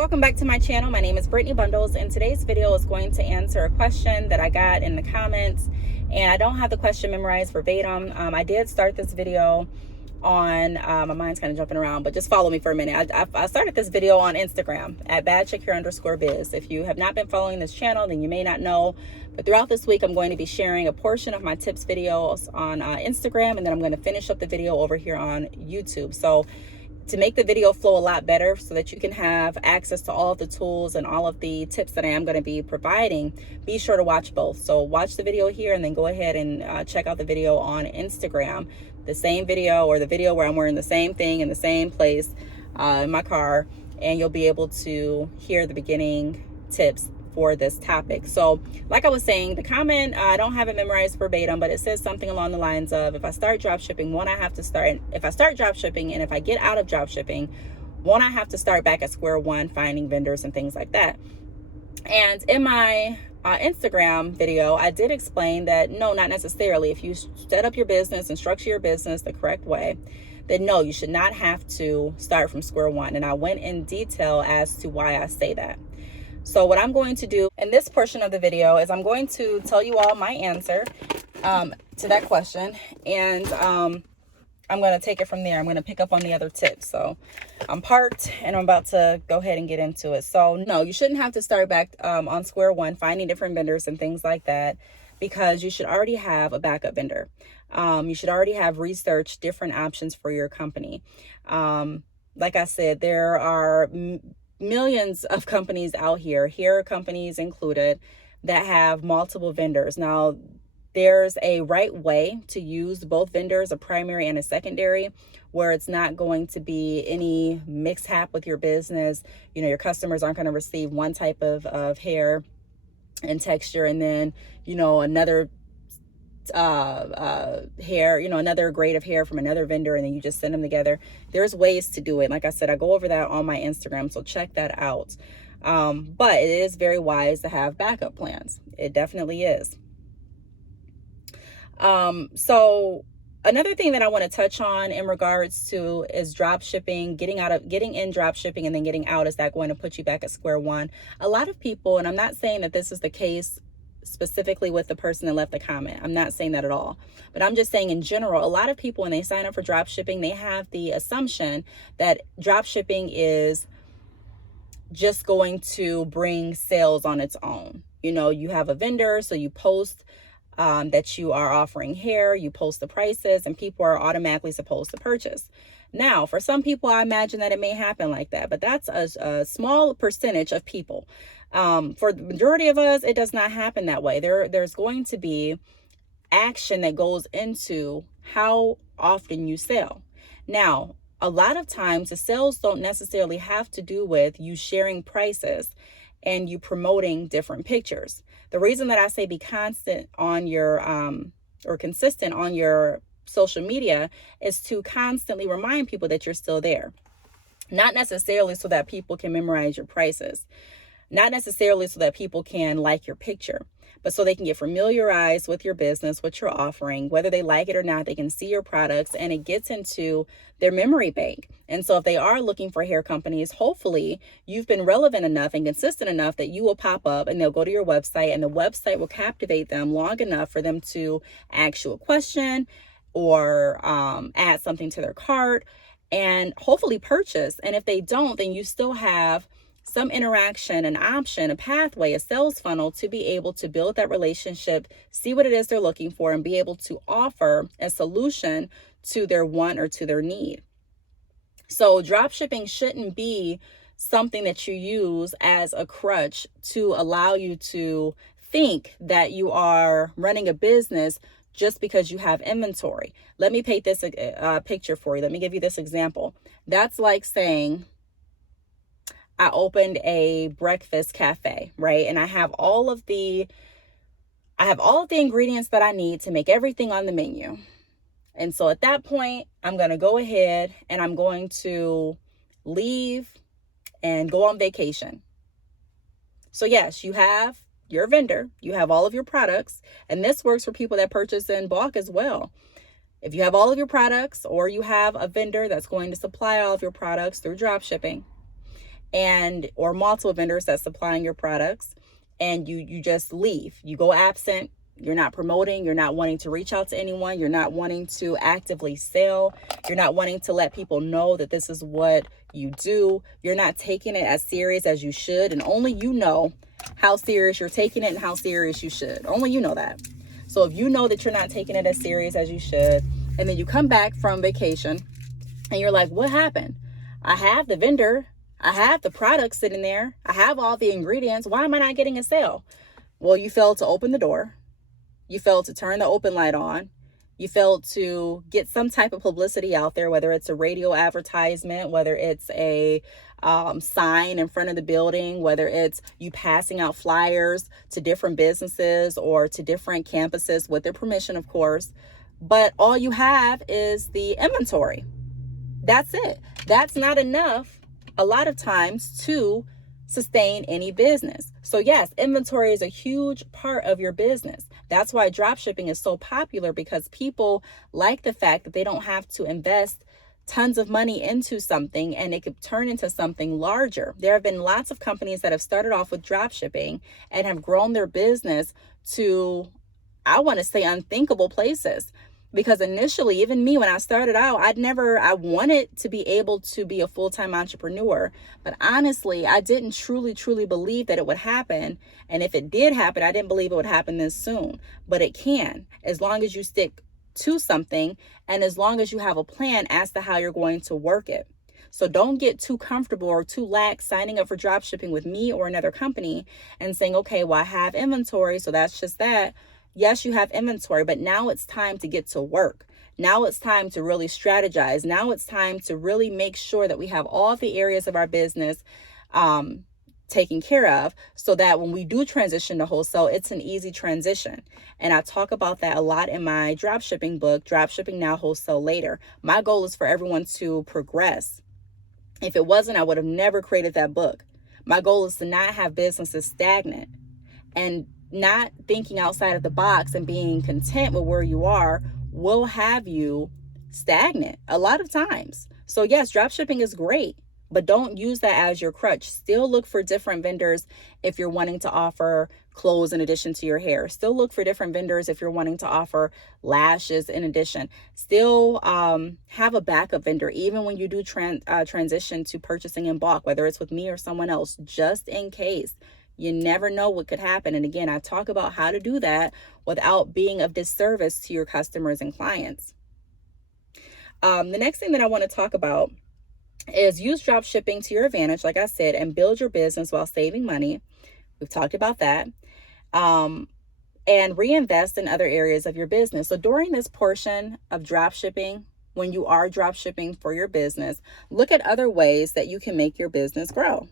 welcome back to my channel. My name is Brittney Bundles, and today's video is going to answer a question that I got in the comments, and I don't have the question memorized verbatim. I did start this video on, my mind's kind of jumping around, but just follow me for a minute. I started this video on Instagram at @badchickhair_biz. If you have not been following this channel, then you may not know, but throughout this week, I'm going to be sharing a portion of my tips videos on Instagram, and then I'm going to finish up the video over here on YouTube. So to make the video flow a lot better so that you can have access to all of the tools and all of the tips that I am going to be providing, be sure to watch both. So watch the video here and then go ahead and check out the video on Instagram. The same video, or the video where I'm wearing the same thing in the same place in my car, and you'll be able to hear the beginning tips for this topic. So like I was saying, the comment, I don't have it memorized verbatim, but it says something along the lines of, if I start drop shipping, if I start drop shipping and if I get out of drop shipping, won't I have to start back at square one, finding vendors and things like that? And in my Instagram video, I did explain that no, not necessarily. If you set up your business and structure your business the correct way, then no, you should not have to start from square one. And I went in detail as to why I say that. So what I'm going to do in this portion of the video is I'm going to tell you all my answer to that question, and I'm going to take it from there. I'm going to pick up on the other tips. So I'm parked and I'm about to go ahead and get into it. So no, you shouldn't have to start back on square one, finding different vendors and things like that, because you should already have a backup vendor. You should already have researched different options for your company. Like I said, there are millions of companies out here, hair companies included, that have multiple vendors. Now, there's a right way to use both vendors, a primary and a secondary, where it's not going to be any mishap with your business. You know, your customers aren't going to receive one type of hair and texture, and then, you know, another hair, you know, another grade of hair from another vendor, and then you just send them together. There's ways to do it. Like I said, I go over that on my Instagram, so check that out. But it is very wise to have backup plans. It definitely is. So another thing that I want to touch on in regards to is drop shipping, getting in drop shipping and then getting out. Is that going to put you back at square one? A lot of people, and I'm not saying that this is the case specifically with the person that left the comment, I'm not saying that at all, but I'm just saying in general, a lot of people, when they sign up for drop shipping, they have the assumption that drop shipping is just going to bring sales on its own. You know, you have a vendor, so you post that you are offering hair, you post the prices, and people are automatically supposed to purchase. Now, for some people, I imagine that it may happen like that, but that's a small percentage of people. For the majority of us, it does not happen that way. There's going to be action that goes into how often you sell. Now, a lot of times the sales don't necessarily have to do with you sharing prices and you promoting different pictures. The reason that I say be constant on your, or consistent on your social media is to constantly remind people that you're still there. Not necessarily so that people can memorize your prices. Not necessarily so that people can like your picture, but so they can get familiarized with your business, what you're offering, whether they like it or not. They can see your products, and it gets into their memory bank. And so if they are looking for hair companies, hopefully you've been relevant enough and consistent enough that you will pop up and they'll go to your website, and the website will captivate them long enough for them to ask you a question or add something to their cart and hopefully purchase. And if they don't, then you still have some interaction, an option, a pathway, a sales funnel to be able to build that relationship, see what it is they're looking for, and be able to offer a solution to their want or to their need. So drop shipping shouldn't be something that you use as a crutch to allow you to think that you are running a business just because you have inventory. Let me paint this picture for you. Let me give you this example. That's like saying, I opened a breakfast cafe, right? And I have all of the ingredients that I need to make everything on the menu. And so at that point, I'm going to go ahead and I'm going to leave and go on vacation. So yes, you have your vendor, you have all of your products, and this works for people that purchase in bulk as well. If you have all of your products, or you have a vendor that's going to supply all of your products through drop shipping, and or multiple vendors that's supplying your products, and you just leave. You go absent. You're not promoting. You're not wanting to reach out to anyone. You're not wanting to actively sell. You're not wanting to let people know that this is what you do. You're not taking it as serious as you should. And only you know how serious you're taking it and how serious you should. Only you know that. So if you know that you're not taking it as serious as you should, and then you come back from vacation and you're like, what happened? I have the vendor. I have the product sitting there. I have all the ingredients. Why am I not getting a sale? Well, you failed to open the door. You failed to turn the open light on. You failed to get some type of publicity out there, whether it's a radio advertisement, whether it's a sign in front of the building, whether it's you passing out flyers to different businesses or to different campuses with their permission, of course. But all you have is the inventory. That's it. That's not enough a lot of times to sustain any business. So yes, inventory is a huge part of your business. That's why drop shipping is so popular, because people like the fact that they don't have to invest tons of money into something and it could turn into something larger. There have been lots of companies that have started off with drop shipping and have grown their business to, I want to say, unthinkable places. Because initially, even me, when I started out, I wanted to be able to be a full-time entrepreneur. But honestly, I didn't truly believe that it would happen. And if it did happen, I didn't believe it would happen this soon. But it can, as long as you stick to something and as long as you have a plan as to how you're going to work it. So don't get too comfortable or too lax signing up for drop shipping with me or another company and saying, okay, well, I have inventory, so that's just that. Yes, you have inventory, but now it's time to get to work. Now it's time to really strategize. Now it's time to really make sure that we have all the areas of our business taken care of, so that when we do transition to wholesale, it's an easy transition. And I talk about that a lot in my drop shipping book, Drop Shipping Now, Wholesale Later. My goal is for everyone to progress. If it wasn't, I would have never created that book. My goal is to not have businesses stagnant, and not thinking outside of the box and being content with where you are will have you stagnant a lot of times. So yes, drop shipping is great, but don't use that as your crutch. Still look for different vendors if you're wanting to offer clothes in addition to your hair. Still look for different vendors if you're wanting to offer lashes in addition. Still have a backup vendor, even when you do transition to purchasing in bulk, whether it's with me or someone else, just in case. You never know what could happen. And again, I talk about how to do that without being of disservice to your customers and clients. The next thing that I want to talk about is use drop shipping to your advantage, like I said, and build your business while saving money. We've talked about that. And reinvest in other areas of your business. So during this portion of drop shipping, when you are drop shipping for your business, look at other ways that you can make your business grow.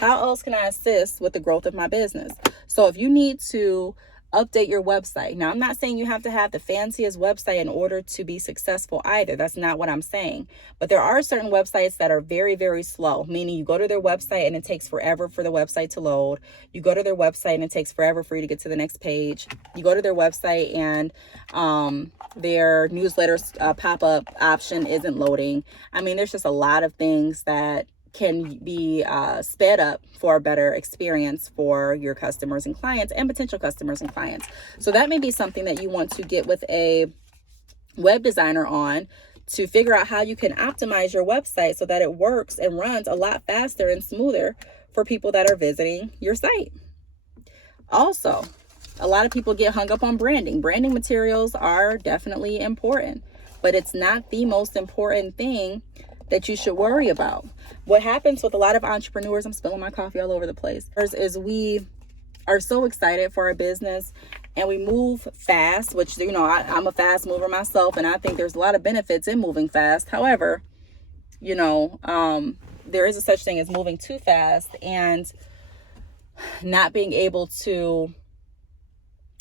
How else can I assist with the growth of my business? So if you need to update your website. Now, I'm not saying you have to have the fanciest website in order to be successful either. That's not what I'm saying. But there are certain websites that are very slow, meaning you go to their website and it takes forever for the website to load. You go to their website and it takes forever for you to get to the next page. You go to their website and their newsletters pop-up option isn't loading. I mean, there's just a lot of things that can be sped up for a better experience for your customers and clients and potential customers and clients. So that may be something that you want to get with a web designer on, to figure out how you can optimize your website so that it works and runs a lot faster and smoother for people that are visiting your site. Also, a lot of people get hung up on branding. Branding materials are definitely important, but it's not the most important thing that you should worry about. What happens with a lot of entrepreneurs, I'm spilling my coffee all over the place, is we are so excited for our business and we move fast, which, you know, I'm a fast mover myself, and I think there's a lot of benefits in moving fast. However, you know, there is a such thing as moving too fast and not being able to,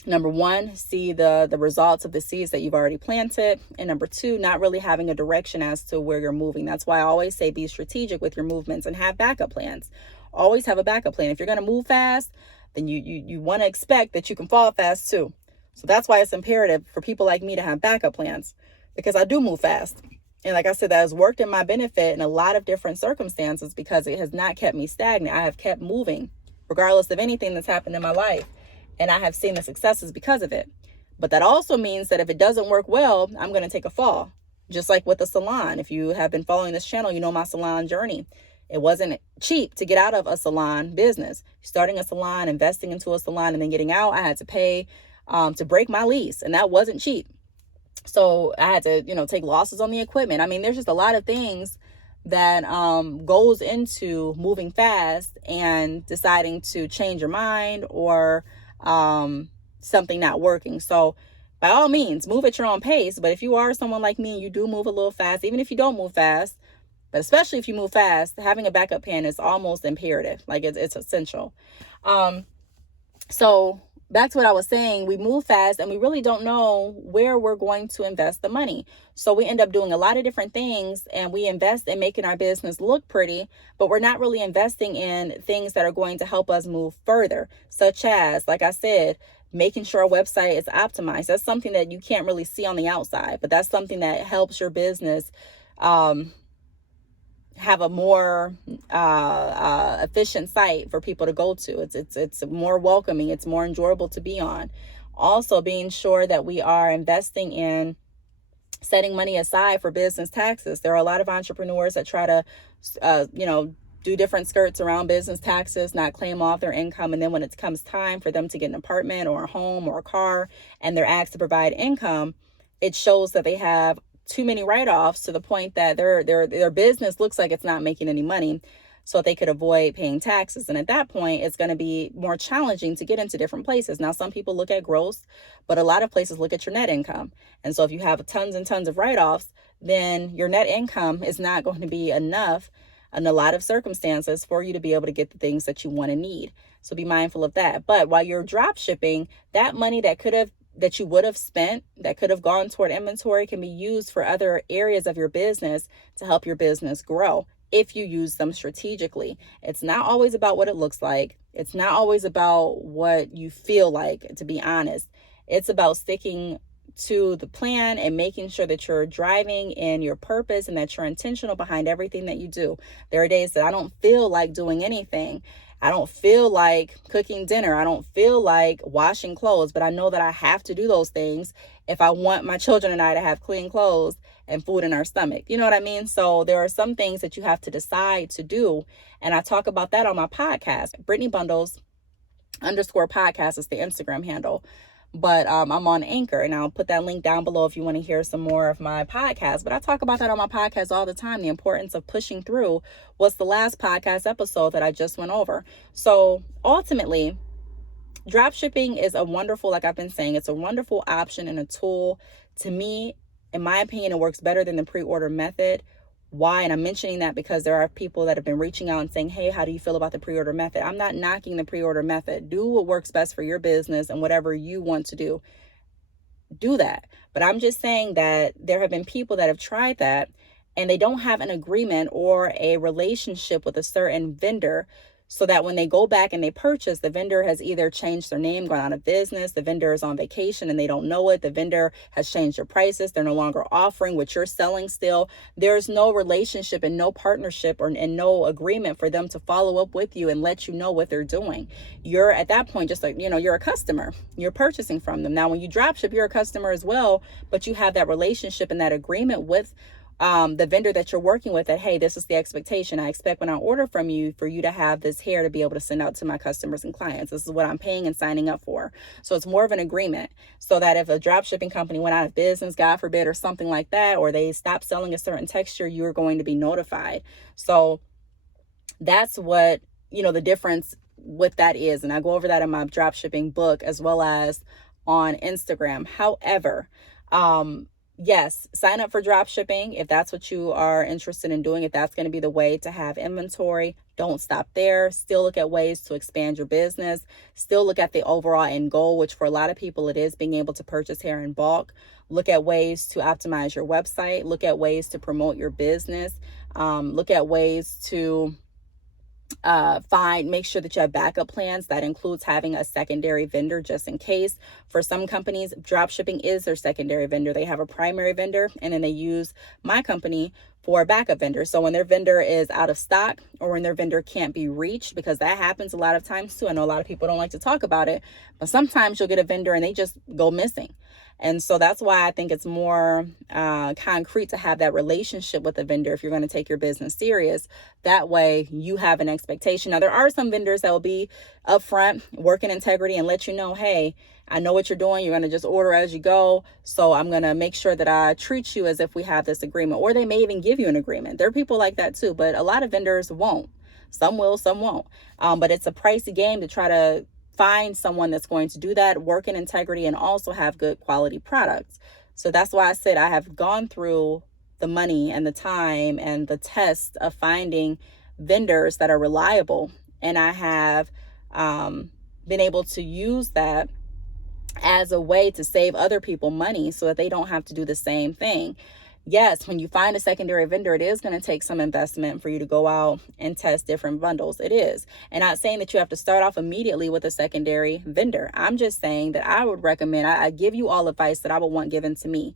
number one, see the results of the seeds that you've already planted. And number two, not really having a direction as to where you're moving. That's why I always say be strategic with your movements and have backup plans. Always have a backup plan. If you're going to move fast, then you want to expect that you can fall fast too. So that's why it's imperative for people like me to have backup plans, because I do move fast. And like I said, that has worked in my benefit in a lot of different circumstances because it has not kept me stagnant. I have kept moving regardless of anything that's happened in my life. And I have seen the successes because of it. But that also means that if it doesn't work well, I'm going to take a fall. Just like with the salon. If you have been following this channel, you know my salon journey. It wasn't cheap to get out of a salon business. Starting a salon, investing into a salon, and then getting out, I had to pay to break my lease. And that wasn't cheap. So I had to, take losses on the equipment. I mean, there's just a lot of things that goes into moving fast and deciding to change your mind or something not working. So by all means, move at your own pace. But if you are someone like me and you do move a little fast, even if you don't move fast, but especially if you move fast, having a backup plan is almost imperative. Like it's essential. So back to what I was saying, we move fast and we really don't know where we're going to invest the money. So we end up doing a lot of different things and we invest in making our business look pretty, but we're not really investing in things that are going to help us move further, such as, like I said, making sure our website is optimized. That's something that you can't really see on the outside, but that's something that helps your business have a more efficient site for people to go to. It's more welcoming. It's more enjoyable to be on. Also, being sure that we are investing in setting money aside for business taxes. There are a lot of entrepreneurs that try to, do different skirts around business taxes, not claim off their income. And then when it comes time for them to get an apartment or a home or a car and they're asked to provide income, it shows that they have too many write-offs to the point that their business looks like it's not making any money, so they could avoid paying taxes. And at that point, it's going to be more challenging to get into different places. Now, some people look at gross, but a lot of places look at your net income. And so if you have tons and tons of write-offs, then your net income is not going to be enough in a lot of circumstances for you to be able to get the things that you want to need. So be mindful of that. But while you're drop shipping, that money that you would have spent, that could have gone toward inventory, can be used for other areas of your business to help your business grow if you use them strategically. It's not always about what it looks like. It's not always about what you feel like, to be honest. It's about sticking to the plan and making sure that you're driving in your purpose and that you're intentional behind everything that you do. There are days that I don't feel like doing anything. I don't feel like cooking dinner. I don't feel like washing clothes, but I know that I have to do those things if I want my children and I to have clean clothes and food in our stomach. You know what I mean? So there are some things that you have to decide to do. And I talk about that on my podcast. Brittney Bundles _podcast is the Instagram handle. But I'm on Anchor, and I'll put that link down below if you want to hear some more of my podcast. But I talk about that on my podcast all the time, the importance of pushing through what's the last podcast episode that I just went over. So ultimately, drop shipping is a wonderful, like I've been saying, it's a wonderful option and a tool. To me, in my opinion, it works better than the pre-order method. Why? And I'm mentioning that because there are people that have been reaching out and saying, hey, how do you feel about the pre-order method? I'm not knocking the pre-order method. Do what works best for your business and whatever you want to do. Do that. But I'm just saying that there have been people that have tried that and they don't have an agreement or a relationship with a certain vendor, so that when they go back and they purchase, the vendor has either changed their name, gone out of business, the vendor is on vacation and they don't know it, the vendor has changed their prices, they're no longer offering what you're selling still. There's no relationship and no partnership and no agreement for them to follow up with you and let you know what they're doing. You're at that point just like, you're a customer. You're purchasing from them. Now, when you drop ship, you're a customer as well, but you have that relationship and that agreement with the vendor that you're working with, that, hey, this is the expectation. I expect when I order from you for you to have this hair to be able to send out to my customers and clients. This is what I'm paying and signing up for. So it's more of an agreement, so that if a drop shipping company went out of business, God forbid, or something like that, or they stopped selling a certain texture, you're going to be notified. So that's what, the difference with that is. And I go over that in my drop shipping book as well as on Instagram. However, yes, sign up for drop shipping if that's what you are interested in doing, if that's going to be the way to have inventory. Don't stop there. Still look at ways to expand your business. Still look at the overall end goal, which for a lot of people it is being able to purchase hair in bulk. Look at ways to optimize your website. Look at ways to promote your business. Look at ways to make sure that you have backup plans. That includes having a secondary vendor just in case. For some companies, drop shipping is their secondary vendor. They have a primary vendor, and then they use my company for a backup vendor. So when their vendor is out of stock, or when their vendor can't be reached, because that happens a lot of times too. I know a lot of people don't like to talk about it, but sometimes you'll get a vendor and they just go missing. And so that's why I think it's more concrete to have that relationship with the vendor if you're going to take your business serious. That way you have an expectation. Now, there are some vendors that will be upfront, work in integrity, and let you know, hey, I know what you're doing. You're going to just order as you go. So I'm going to make sure that I treat you as if we have this agreement. Or they may even give you an agreement. There are people like that too, but a lot of vendors won't. Some will, some won't. But it's a pricey game to try to find someone that's going to do that, work in integrity, and also have good quality products. So that's why I said I have gone through the money and the time and the test of finding vendors that are reliable. And I have been able to use that as a way to save other people money so that they don't have to do the same thing. Yes, when you find a secondary vendor, it is going to take some investment for you to go out and test different bundles. It is. And not saying that you have to start off immediately with a secondary vendor. I'm just saying that I would recommend, I give you all advice that I would want given to me.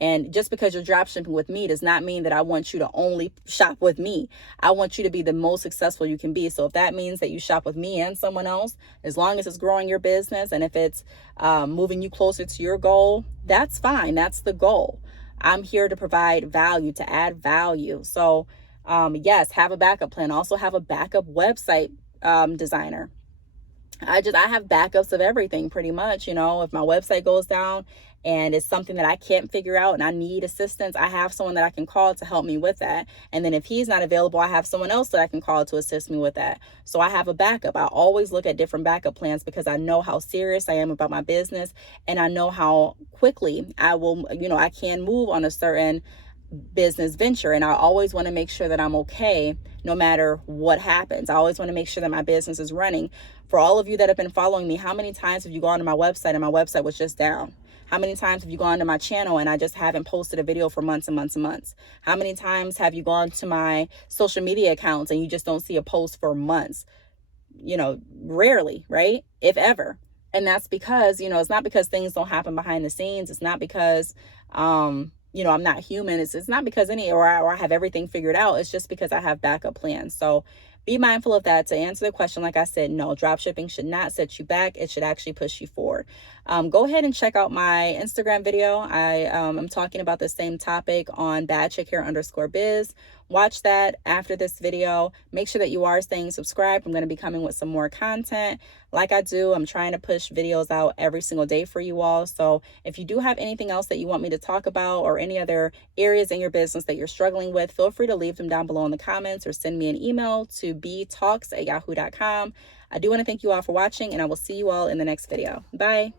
And just because you're drop shipping with me does not mean that I want you to only shop with me. I want you to be the most successful you can be. So if that means that you shop with me and someone else, as long as it's growing your business and if it's moving you closer to your goal, that's fine. That's the goal. I'm here to provide value, to add value. So yes, have a backup plan. Also have a backup website designer. I have backups of everything pretty much. You know, if my website goes down and it's something that I can't figure out and I need assistance, I have someone that I can call to help me with that. And then if he's not available, I have someone else that I can call to assist me with that. So I have a backup. I always look at different backup plans because I know how serious I am about my business, and I know how quickly I will, I can move on a certain business venture. And I always want to make sure that I'm okay no matter what happens. I always want to make sure that my business is running. For all of you that have been following me, how many times have you gone to my website and my website was just down? How many times have you gone to my channel and I just haven't posted a video for months and months and months? How many times have you gone to my social media accounts and you just don't see a post for months? Rarely, right? If ever. And that's because, it's not because things don't happen behind the scenes. It's not because, I'm not human. It's not because or I have everything figured out. It's just because I have backup plans. So be mindful of that. To answer the question, like I said, no, drop shipping should not set you back. It should actually push you forward. Go ahead and check out my Instagram video. I am talking about the same topic on badchickhair_biz. Watch that after this video. Make sure that you are staying subscribed. I'm going to be coming with some more content. Like I do, I'm trying to push videos out every single day for you all. So if you do have anything else that you want me to talk about or any other areas in your business that you're struggling with, feel free to leave them down below in the comments or send me an email to btalks@yahoo.com. I do want to thank you all for watching, and I will see you all in the next video. Bye.